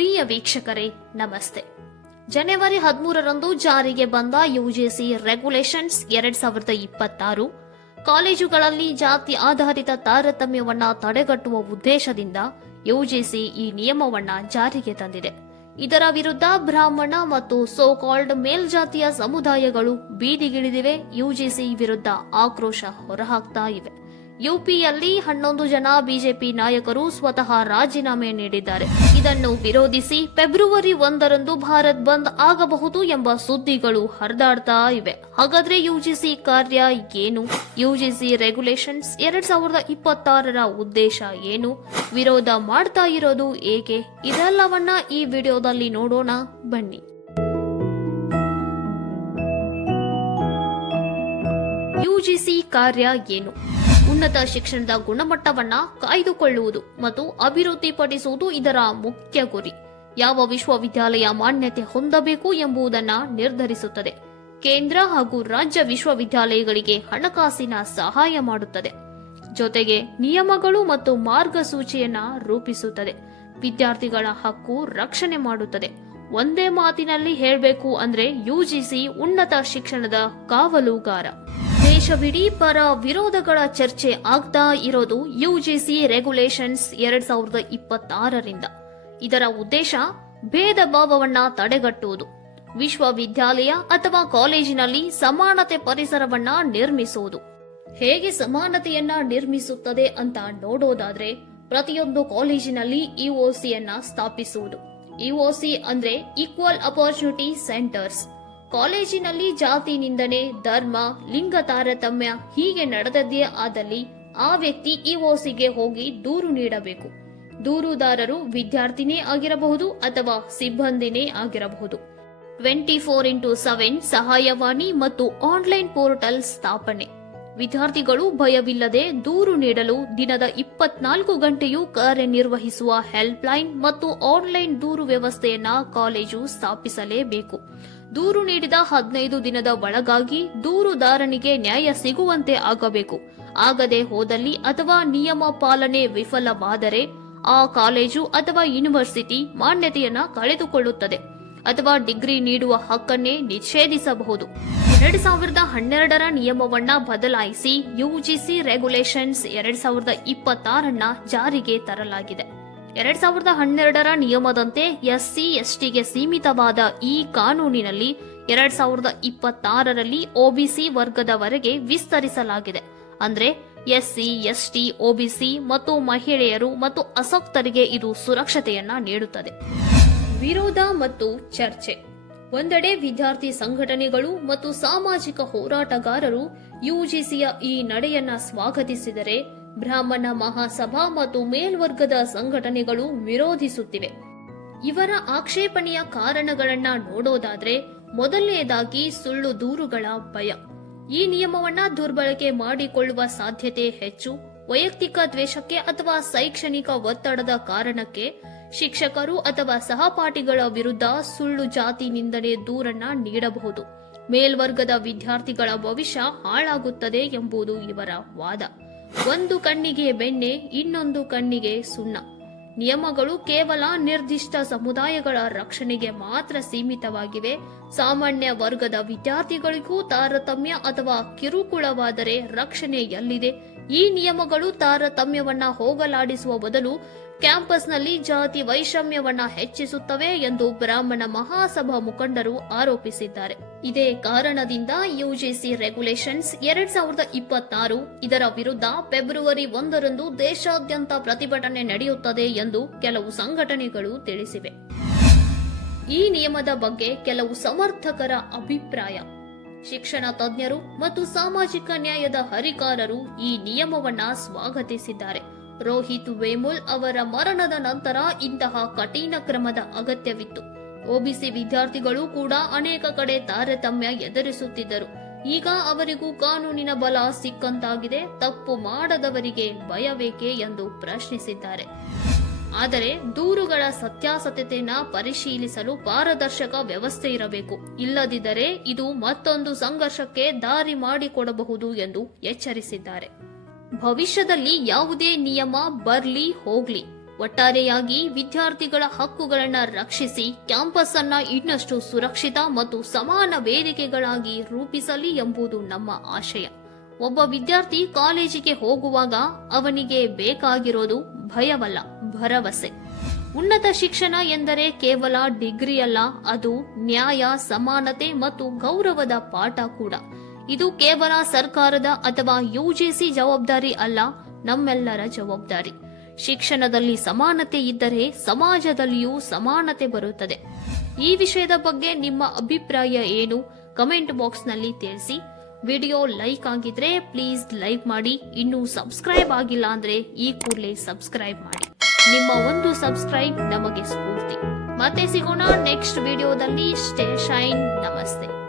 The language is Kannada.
ಪ್ರಿಯ ವೀಕ್ಷಕರೇ ನಮಸ್ತೆ. ಜನವರಿ 13ರಂದು ಜಾರಿಗೆ ಬಂದ ಯುಜಿಸಿ ರೆಗ್ಯುಲೇಷನ್ಸ್ 2026 ಕಾಲೇಜುಗಳಲ್ಲಿ ಜಾತಿ ಆಧಾರಿತ ತಾರತಮ್ಯವನ್ನ ತಡೆಗಟ್ಟುವ ಉದ್ದೇಶದಿಂದ ಯುಜಿಸಿ ಈ ನಿಯಮವನ್ನ ಜಾರಿಗೆ ತಂದಿದೆ. ಇದರ ವಿರುದ್ಧ ಬ್ರಾಹ್ಮಣ ಮತ್ತು ಸೋಕಾಲ್ಡ್ ಮೇಲ್ಜಾತಿಯ ಸಮುದಾಯಗಳು ಬೀದಿಗಿಳಿದಿವೆ. ಯುಜಿಸಿ ವಿರುದ್ಧ ಆಕ್ರೋಶ ಹೊರಹಾಕ್ತಾ ಇವೆ. ಯುಪಿಯಲ್ಲಿ 11 ಜನ ಬಿಜೆಪಿ ನಾಯಕರು ಸ್ವತಃ ರಾಜೀನಾಮೆ ನೀಡಿದ್ದಾರೆ. ಇದನ್ನು ವಿರೋಧಿಸಿ ಫೆಬ್ರವರಿ 1ರಂದು ಭಾರತ್ ಬಂದ್ ಆಗಬಹುದು ಎಂಬ ಸುದ್ದಿಗಳು ಹರಿದಾಡ್ತಾ ಇವೆ. ಹಾಗಾದ್ರೆ ಯುಜಿಸಿ ಕಾರ್ಯ ಏನು? ಯುಜಿಸಿ ರೆಗ್ಯುಲೇಷನ್ಸ್ 2026ರ ಉದ್ದೇಶ ಏನು? ವಿರೋಧ ಮಾಡ್ತಾ ಇರೋದು ಏಕೆ? ಇದೆಲ್ಲವನ್ನ ಈ ವಿಡಿಯೋದಲ್ಲಿ ನೋಡೋಣ ಬನ್ನಿ. ಯುಜಿಸಿ ಕಾರ್ಯ ಏನು? ಉನ್ನತ ಶಿಕ್ಷಣದ ಗುಣಮಟ್ಟವನ್ನ ಕಾಯ್ದುಕೊಳ್ಳುವುದು ಮತ್ತು ಅಭಿವೃದ್ಧಿಪಡಿಸುವುದು ಇದರ ಮುಖ್ಯ ಗುರಿ. ಯಾವ ವಿಶ್ವವಿದ್ಯಾಲಯ ಮಾನ್ಯತೆ ಹೊಂದಬೇಕು ಎಂಬುದನ್ನು ನಿರ್ಧರಿಸುತ್ತದೆ. ಕೇಂದ್ರ ಹಾಗೂ ರಾಜ್ಯ ವಿಶ್ವವಿದ್ಯಾಲಯಗಳಿಗೆ ಹಣಕಾಸಿನ ಸಹಾಯ ಮಾಡುತ್ತದೆ. ಜೊತೆಗೆ ನಿಯಮಗಳು ಮತ್ತು ಮಾರ್ಗಸೂಚಿಯನ್ನ ರೂಪಿಸುತ್ತದೆ. ವಿದ್ಯಾರ್ಥಿಗಳ ಹಕ್ಕು ರಕ್ಷಣೆ ಮಾಡುತ್ತದೆ. ಒಂದೇ ಮಾತಿನಲ್ಲಿ ಹೇಳಬೇಕು ಅಂದ್ರೆ ಯುಜಿಸಿ ಉನ್ನತ ಶಿಕ್ಷಣದ ಕಾವಲುಗಾರ. ದೇಶವಿಡೀ ಪರ ವಿರೋಧಗಳ ಚರ್ಚೆ ಆಗ್ತಾ ಇರೋದು ಯುಜಿಸಿ ರೆಗ್ಯುಲೇಷನ್ಸ್ 2026ರಿಂದ. ಇದರ ಉದ್ದೇಶ ಭೇದ ಭಾವವನ್ನ ತಡೆಗಟ್ಟುವುದು. ವಿಶ್ವವಿದ್ಯಾಲಯ ಅಥವಾ ಕಾಲೇಜಿನಲ್ಲಿ ಸಮಾನತೆ ಪರಿಸರವನ್ನ ನಿರ್ಮಿಸುವುದು. ಹೇಗೆ ಸಮಾನತೆಯನ್ನ ನಿರ್ಮಿಸುತ್ತದೆ ಅಂತ ನೋಡೋದಾದ್ರೆ, ಪ್ರತಿಯೊಂದು ಕಾಲೇಜಿನಲ್ಲಿ ಇಒಸಿಯನ್ನ ಸ್ಥಾಪಿಸುವುದು. ಇಒಸಿ ಅಂದ್ರೆ ಈಕ್ವಲ್ ಅಪರ್ಚುನಿಟಿ ಸೆಂಟರ್ಸ್. ಕಾಲೇಜಿನಲ್ಲಿ ಜಾತಿ ನಿಂದನೆ, ಧರ್ಮ, ಲಿಂಗ ತಾರತಮ್ಯ ಹೀಗೆ ನಡೆದದ್ದೇ ಆದಲ್ಲಿ ಆ ವ್ಯಕ್ತಿ ಇಒಸಿಗೆ ಹೋಗಿ ದೂರು ನೀಡಬೇಕು. ದೂರುದಾರರು ವಿದ್ಯಾರ್ಥಿನೇ ಆಗಿರಬಹುದು ಅಥವಾ ಸಿಬ್ಬಂದಿನೇ ಆಗಿರಬಹುದು. 24x7 ಸಹಾಯವಾಣಿ ಮತ್ತು ಆನ್ಲೈನ್ ಪೋರ್ಟಲ್ ಸ್ಥಾಪನೆ. ವಿದ್ಯಾರ್ಥಿಗಳು ಭಯವಿಲ್ಲದೆ ದೂರು ನೀಡಲು ದಿನದ 24 ಗಂಟೆಯೂ ಕಾರ್ಯನಿರ್ವಹಿಸುವ ಹೆಲ್ಪ್ಲೈನ್ ಮತ್ತು ಆನ್ಲೈನ್ ದೂರು ವ್ಯವಸ್ಥೆಯನ್ನ ಕಾಲೇಜು ಸ್ಥಾಪಿಸಲೇಬೇಕು. ದೂರು ನೀಡಿದ 15 ದಿನದ ಒಳಗಾಗಿ ದೂರುದಾರನಿಗೆ ನ್ಯಾಯ ಸಿಗುವಂತೆ ಆಗಬೇಕು. ಆಗದೆ ಹೋದಲ್ಲಿ ಅಥವಾ ನಿಯಮ ಪಾಲನೆ ವಿಫಲವಾದರೆ ಆ ಕಾಲೇಜು ಅಥವಾ ಯೂನಿವರ್ಸಿಟಿ ಮಾನ್ಯತೆಯನ್ನ ಕಳೆದುಕೊಳ್ಳುತ್ತದೆ ಅಥವಾ ಡಿಗ್ರಿ ನೀಡುವ ಹಕ್ಕನ್ನೇ ನಿಷೇಧಿಸಬಹುದು. 2012ರ ನಿಯಮವನ್ನ ಬದಲಾಯಿಸಿ ಯುಜಿಸಿ ರೆಗ್ಯುಲೇಷನ್ಸ್ 2026 ಜಾರಿಗೆ ತರಲಾಗಿದೆ. 2012ರ ನಿಯಮದಂತೆ ಎಸ್ಸಿ ಎಸ್ಟಿಗೆ ಸೀಮಿತವಾದ ಈ ಕಾನೂನಿನಲ್ಲಿ 2026ರಲ್ಲಿ ಒಬಿಸಿ ವರ್ಗದವರೆಗೆ ವಿಸ್ತರಿಸಲಾಗಿದೆ. ಅಂದ್ರೆ ಎಸ್ಸಿ, ಎಸ್ಟಿ, ಒಬಿಸಿ ಮತ್ತು ಮಹಿಳೆಯರು ಮತ್ತು ಅಸಕ್ತರಿಗೆ ಇದು ಸುರಕ್ಷತೆಯನ್ನ ನೀಡುತ್ತದೆ. ವಿರೋಧ ಮತ್ತು ಚರ್ಚೆ. ಒಂದೆಡೆ ವಿದ್ಯಾರ್ಥಿ ಸಂಘಟನೆಗಳು ಮತ್ತು ಸಾಮಾಜಿಕ ಹೋರಾಟಗಾರರು ಯುಜಿಸಿಯ ಈ ನಡೆಯನ್ನ ಸ್ವಾಗತಿಸಿದರೆ, ಬ್ರಾಹ್ಮಣ ಮಹಾಸಭಾ ಮತ್ತು ಮೇಲ್ವರ್ಗದ ಸಂಘಟನೆಗಳು ವಿರೋಧಿಸುತ್ತಿವೆ. ಇವರ ಆಕ್ಷೇಪಣೆಯ ಕಾರಣಗಳನ್ನ ನೋಡೋದಾದ್ರೆ, ಮೊದಲನೆಯದಾಗಿ ಸುಳ್ಳು ದೂರುಗಳ ಭಯ. ಈ ನಿಯಮವನ್ನ ದುರ್ಬಳಕೆ ಮಾಡಿಕೊಳ್ಳುವ ಸಾಧ್ಯತೆ ಹೆಚ್ಚು. ವೈಯಕ್ತಿಕ ದ್ವೇಷಕ್ಕೆ ಅಥವಾ ಶೈಕ್ಷಣಿಕ ಒತ್ತಡದ ಕಾರಣಕ್ಕೆ ಶಿಕ್ಷಕರು ಅಥವಾ ಸಹಪಾಠಿಗಳ ವಿರುದ್ಧ ಸುಳ್ಳು ಜಾತಿ ನಿಂದನೆ ದೂರನ್ನ ನೀಡಬಹುದು. ಮೇಲ್ವರ್ಗದ ವಿದ್ಯಾರ್ಥಿಗಳ ಭವಿಷ್ಯ ಹಾಳಾಗುತ್ತದೆ ಎಂಬುದು ಇವರ ವಾದ. ಒಂದು ಕಣ್ಣಿಗೆ ಬೆಣ್ಣೆ, ಇನ್ನೊಂದು ಕಣ್ಣಿಗೆ ಸುಣ್ಣ. ನಿಯಮಗಳು ಕೇವಲ ನಿರ್ದಿಷ್ಟ ಸಮುದಾಯಗಳ ರಕ್ಷಣೆಗೆ ಮಾತ್ರ ಸೀಮಿತವಾಗಿವೆ. ಸಾಮಾನ್ಯ ವರ್ಗದ ವಿದ್ಯಾರ್ಥಿಗಳಿಗೂ ತಾರತಮ್ಯ ಅಥವಾ ಕಿರುಕುಳವಾದರೆ ರಕ್ಷಣೆ ಎಲ್ಲಿದೆ? ಈ ನಿಯಮಗಳು ತಾರತಮ್ಯವನ್ನ ಹೋಗಲಾಡಿಸುವ ಬದಲು ಕ್ಯಾಂಪಸ್ನಲ್ಲಿ ಜಾತಿ ವೈಷಮ್ಯವನ್ನ ಹೆಚ್ಚಿಸುತ್ತವೆ ಎಂದು ಬ್ರಾಹ್ಮಣ ಮಹಾಸಭಾ ಮುಖಂಡರು ಆರೋಪಿಸಿದ್ದಾರೆ. ಇದೇ ಕಾರಣದಿಂದ ಯುಜಿಸಿ ರೆಗ್ಯುಲೇಷನ್ಸ್ 2026 ಇದರ ವಿರುದ್ಧ ಫೆಬ್ರವರಿ 1ರಂದು ದೇಶಾದ್ಯಂತ ಪ್ರತಿಭಟನೆ ನಡೆಯುತ್ತದೆ ಎಂದು ಕೆಲವು ಸಂಘಟನೆಗಳು ತಿಳಿಸಿವೆ. ಈ ನಿಯಮದ ಬಗ್ಗೆ ಕೆಲವು ಸಮರ್ಥಕರ ಅಭಿಪ್ರಾಯ. ಶಿಕ್ಷಣ ತಜ್ಞರು ಮತ್ತು ಸಾಮಾಜಿಕ ನ್ಯಾಯದ ಹರಿಕಾರರು ಈ ನಿಯಮವನ್ನ ಸ್ವಾಗತಿಸಿದ್ದಾರೆ. ರೋಹಿತ್ ವೇಮುಲ್ ಅವರ ಮರಣದ ನಂತರ ಇಂತಹ ಕಠಿಣ ಕ್ರಮದ ಅಗತ್ಯವಿತ್ತು. ಒಬಿಸಿ ವಿದ್ಯಾರ್ಥಿಗಳು ಕೂಡ ಅನೇಕ ಕಡೆ ತಾರತಮ್ಯ ಎದುರಿಸುತ್ತಿದ್ದರು. ಈಗ ಅವರಿಗೂ ಕಾನೂನಿನ ಬಲ ಸಿಕ್ಕಂತಾಗಿದೆ. ತಪ್ಪು ಮಾಡದವರಿಗೆ ಭಯವೇಕೆ ಎಂದು ಪ್ರಶ್ನಿಸಿದ್ದಾರೆ. ಆದರೆ ದೂರುಗಳ ಸತ್ಯಾಸತ್ಯತೆಯನ್ನು ಪರಿಶೀಲಿಸಲು ಪಾರದರ್ಶಕ ವ್ಯವಸ್ಥೆ ಇರಬೇಕು. ಇಲ್ಲದಿದ್ದರೆ ಇದು ಮತ್ತೊಂದು ಸಂಘರ್ಷಕ್ಕೆ ದಾರಿ ಮಾಡಿಕೊಡಬಹುದು ಎಂದು ಎಚ್ಚರಿಸಿದ್ದಾರೆ. ಭವಿಷ್ಯದಲ್ಲಿ ಯಾವುದೇ ನಿಯಮ ಬರ್ಲಿ ಹೋಗ್ಲಿ, ಒಟ್ಟಾರೆಯಾಗಿ ವಿದ್ಯಾರ್ಥಿಗಳ ಹಕ್ಕುಗಳನ್ನು ರಕ್ಷಿಸಿ ಕ್ಯಾಂಪಸ್ ಅನ್ನ ಇನ್ನಷ್ಟು ಸುರಕ್ಷಿತ ಮತ್ತು ಸಮಾನ ವೇದಿಕೆಗಳಾಗಿ ರೂಪಿಸಲಿ ಎಂಬುದು ನಮ್ಮ ಆಶಯ. ಒಬ್ಬ ವಿದ್ಯಾರ್ಥಿ ಕಾಲೇಜಿಗೆ ಹೋಗುವಾಗ ಅವನಿಗೆ ಬೇಕಾಗಿರೋದು ಭಯವಲ್ಲ, ಭರವಸೆ. ಉನ್ನತ ಶಿಕ್ಷಣ ಎಂದರೆ ಕೇವಲ ಡಿಗ್ರಿ ಅಲ್ಲ, ಅದು ನ್ಯಾಯ, ಸಮಾನತೆ ಮತ್ತು ಗೌರವದ ಪಾಠ ಕೂಡ. ಇದು ಕೇವಲ ಸರ್ಕಾರದ ಅಥವಾ ಯುಜಿಸಿ ಜವಾಬ್ದಾರಿ ಅಲ್ಲ, ನಮ್ಮೆಲ್ಲರ ಜವಾಬ್ದಾರಿ. ಶಿಕ್ಷಣದಲ್ಲಿ ಸಮಾನತೆ ಇದ್ದರೆ ಸಮಾಜದಲ್ಲಿಯೂ ಸಮಾನತೆ ಬರುತ್ತದೆ. ಈ ವಿಷಯದ ಬಗ್ಗೆ ನಿಮ್ಮ ಅಭಿಪ್ರಾಯ ಏನು? ಕಮೆಂಟ್ ಬಾಕ್ಸ್ ನಲ್ಲಿ ತಿಳಿಸಿ. ವಿಡಿಯೋ ಲೈಕ್ ಆಗಿದ್ರೆ ಪ್ಲೀಸ್ ಲೈಕ್ ಮಾಡಿ. ಇನ್ನೂ ಸಬ್ಸ್ಕ್ರೈಬ್ ಆಗಿಲ್ಲ ಅಂದ್ರೆ ಈ ಕೂಡಲೇ ಸಬ್ಸ್ಕ್ರೈಬ್ ಮಾಡಿ. ನಿಮ್ಮ ಒಂದು ಸಬ್ಸ್ಕ್ರೈಬ್ ನಮಗೆ ಸ್ಫೂರ್ತಿ. ಮತ್ತೆ ಸಿಗೋಣ ನೆಕ್ಸ್ಟ್ ವಿಡಿಯೋದಲ್ಲಿ. Stay shine. ನಮಸ್ತೆ.